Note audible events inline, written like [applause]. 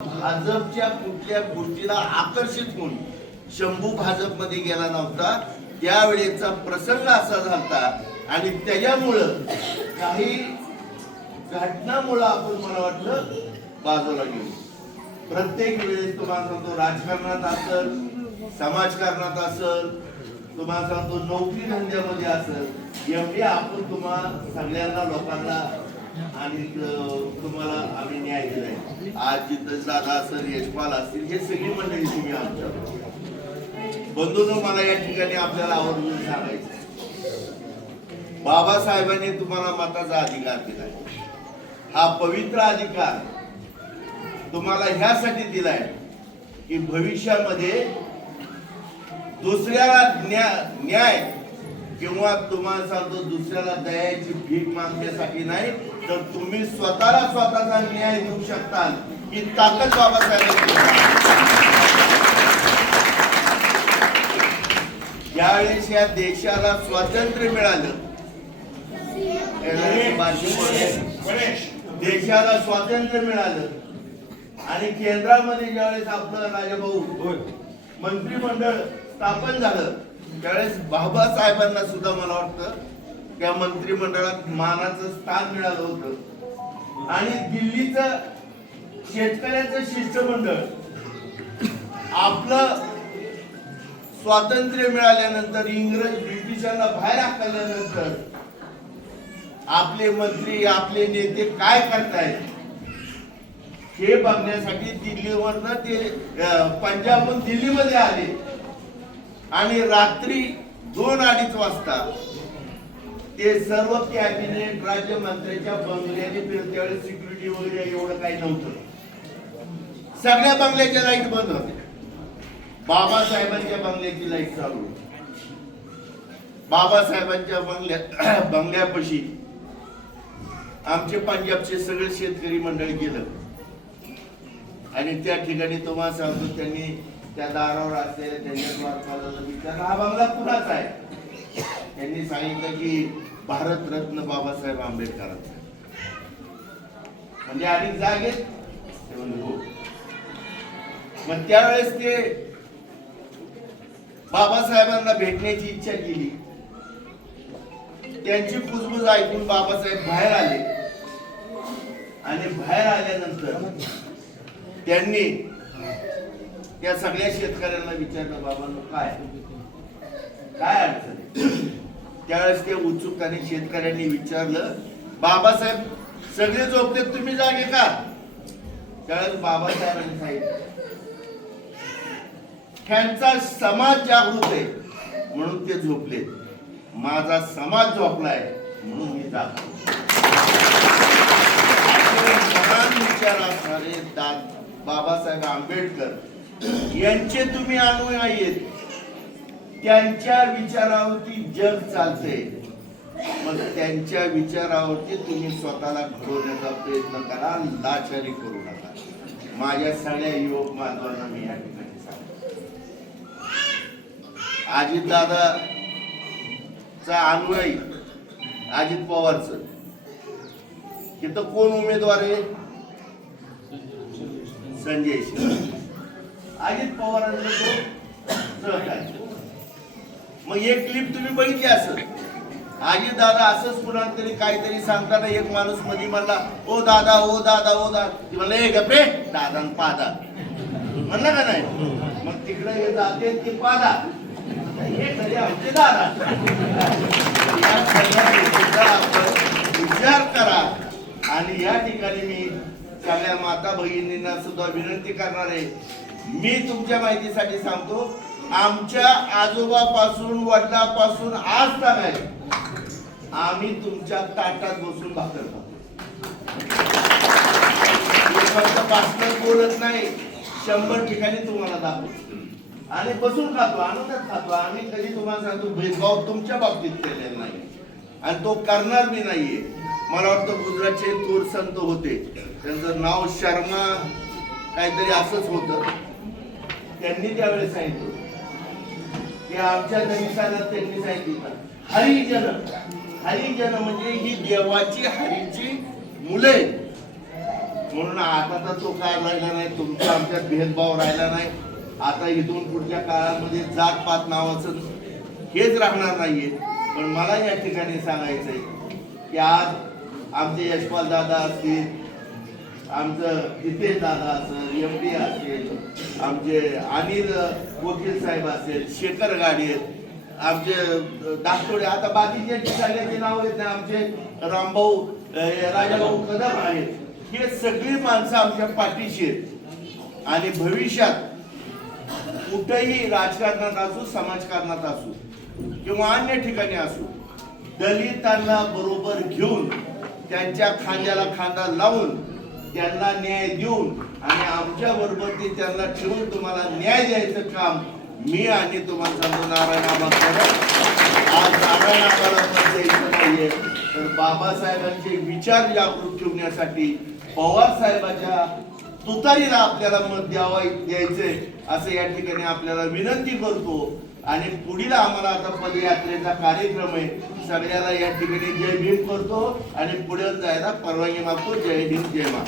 भाजपच्या कुठल्या गोष्टीला आकर्षित होऊन शंभू भाजपमध्ये गेला नव्हता. त्यावेळेचा प्रसंग असा झाला आणि त्याच्यामुळं काही घटनामुळं आपण मला वाटलं बाजूला गेलो प्रत्येक वेळेस तुम्हाला सांगतो राजकारणात असल समाजकारणात असल तुम्हाला सांगतो नोकरी धंद्यामध्ये असल एवढी आपण तुम्हा सगळ्यांना लोकांना आणि तुम्हाला आम्ही न्याय दिलाय. आज जिथं दादा असेल यशपाल असतील हे सगळी मंडळी तुम्ही आमच्या बंधून मला या ठिकाणी आपल्याला आवर्जून सांगायचं बाबासाहेबांनी तुम्हाला मताचा अधिकार दिलाय. हा पवित्र अधिकार तुम्हाला ह्यासाठी दिलाय की भविष्यामध्ये दुसऱ्याला न्याय न्याय किंवा तुम्हाला सांगतो दुसऱ्याला दयाची भीक मागण्यासाठी नाही तर तुम्ही स्वतःला स्वतःचा न्याय देऊ शकता ही ताकद बाबासाहेबांची आहे. ज्यावेळेस या देशाला स्वातंत्र्य मिळालं. देशाला स्वातंत्र्य मिळालं. आणि केंद्रामध्ये ज्यावेळेस आपलं राजाभाऊ मंत्रिमंडळ स्थापन झालं त्यावेळेस बाबासाहेबांना सुद्धा मला वाटतं त्या मंत्रिमंडळात मानाचं स्थान मिळालं होतं. आणि दिल्लीचं शेतकऱ्याचं शिष्टमंडळ आपलं स्वातंत्र्य मिळाल्यानंतर इंग्रज ब्रिटिशांना बाहेर हाकलल्यानंतर आपले मंत्री आपले नेते काय करतायत? हे बघण्यासाठी दिल्लीवरनं ते पंजाबहून दिल्लीमध्ये आले. आणि रात्री दोन अडीच वाजता ते सर्व कॅबिनेट राज्यमंत्र्याच्या बंगल्याने फिरत त्यावेळेस सिक्युरिटी वगैरे एवढं काही नव्हतं. सगळ्या बंगल्याच्या लाइट बंद होत्या. बाबासाहेबांच्या बंगल्याची लाइट चालू होती. बाबासाहेबांच्या बंगल्या [clears throat] बंगल्यापाशी आमचे पंजाबचे सगळे शेतकरी मंडळ गेलं. आणि त्या ठिकाणी तुम्हाला सांगतो त्यांनी त्या दारावर असलेल्या त्यांच्या द्वारपालाला हा बंगला कुणाचा आहे? त्यांनी सांगितलं की भारतरत्न बाबासाहेब आंबेडकरांचा म्हणजे आणि जागेत हो. मग त्यावेळेस ते बाबासाहेबांना भेटण्याची इच्छा केली. त्यांची कुजबुज ऐकून बाबासाहेब बाहेर आले. आणि बाहेर आल्यानंतर त्यांनी त्या सगळ्या शेतकऱ्यांना विचारलं बाबांनो काय काय अडचण त्यावेळेस ते उत्सुकताने शेतकऱ्यांनी विचारलं बाबासाहेब सगळे झोपते तुम्ही जागे का? त्यावेळेस बाबासाहेबांनी सांगितलं त्यांचा समाज जागृत आहे म्हणून ते झोपले माझा समाज झोपलाय म्हणून मी जागतो महान विचार असणारे दा- बाबासाहेब आंबेडकर यांचे तुम्ही अनुयायी आहेत. त्यांच्या विचारावरती जग चालते मग त्यांच्या विचारावरती तुम्ही स्वतःला घडवण्याचा प्रयत्न करा लाचारी करू नका. माझ्या सगळ्या युवक बांधवांना मी या ठिकाणी सांगतो. अजित चा अनुयायी अजित पवारच. तिथं कोण उमेदवार आहे? संजय शिंदे. अजित पवारांचा तो मग एक क्लिप तुम्ही बघितली असं आजी दादा असंच पुन्हा काहीतरी सांगताना एक माणूसमध्ये म्हणला ओ दादा ओ दादा ओ दादा. ती म्हणलं ए गपे दादा पादा. म्हणलं का नाही? मग तिकडे हे जाते ते पादा. हे खरे आमचे दादा. विचार करा. आणि या ठिकाणी मी सगळ्या माता भगिनींना सुद्धा विनंती करणार आहे. मी तुमच्या माहितीसाठी सांगतो आमच्या आजोबापासून वडिलापासून आज तक आम्ही तुमच्या ताटात बसून भाकर खातो. मी फक्त भाषणात बोलत नाही शंभर ठिकाणी तुम्हाला दाखवतो. आणि बसून खातो आनंदात खातो. आम्ही कधी तुम्हाला सांगतो भेदभाव तुमच्या बाबतीत केलेला नाही. आणि तो करणार बी नाहीये. मला वाटतं गुजरातचे थोर संत होते. त्यांचं नाव शर्मा काहीतरी असंच होतं. त्यांनी त्यावेळेस सांगितलं. की आमच्या नमिताला त्यांनी सांगितलं. हरिजन. हरिजन म्हणजे ही देवाची हरीची मुले. म्हणून आता तर तो काळ राहिला नाही तुमचा आमच्यात भेदभाव राहिला नाही. आता इथून पुढच्या काळामध्ये जात पात नावाचं हेच राहणार नाहीये. पण मला या ठिकाणी सांगायचंय की आज आमचे यशपाल दादा असतील आमचं हितेश दादा असेल एम डी असेल आमचे अनिल वकील साहेब असेल शेखर गाडी आहेत आमचे दास्तोडे आता बाकीचे सगळ्यांचे नाव आहेत ना आमचे रामभाऊ राजाभाऊ कदम आहेत हे सगळी माणसं आमच्या पाठीशी आहेत. आणि भविष्यात कुठेही राजकारणात असू समाजकारणात असू किंवा अन्य ठिकाणी असू दलितांना बरोबर घेऊन त्यांच्या खांद्याला खांदा लावून त्यांना न्याय देऊन आणि आमच्या बरोबर ते त्यांना ठेवून तुम्हाला न्याय द्यायचं काम मी आणि तुम्हाला सांगतो नारायण आबा करत आज नारायण आबाला द्यायचं नाहीये. तर बाबासाहेबांचे विचार जागृत ठेवण्यासाठी पवार साहेबाच्या तुतारीला आपल्याला मत द्यावा द्यायचंय असं या ठिकाणी आपल्याला विनंती करतो. आणि पुढील आम्हाला आता पदयात्रेचा कार्यक्रम आहे. सगळ्याला या ठिकाणी जय भीम करतो. आणि पुढे जायला परवानगी मागतो. जय भीम जय मा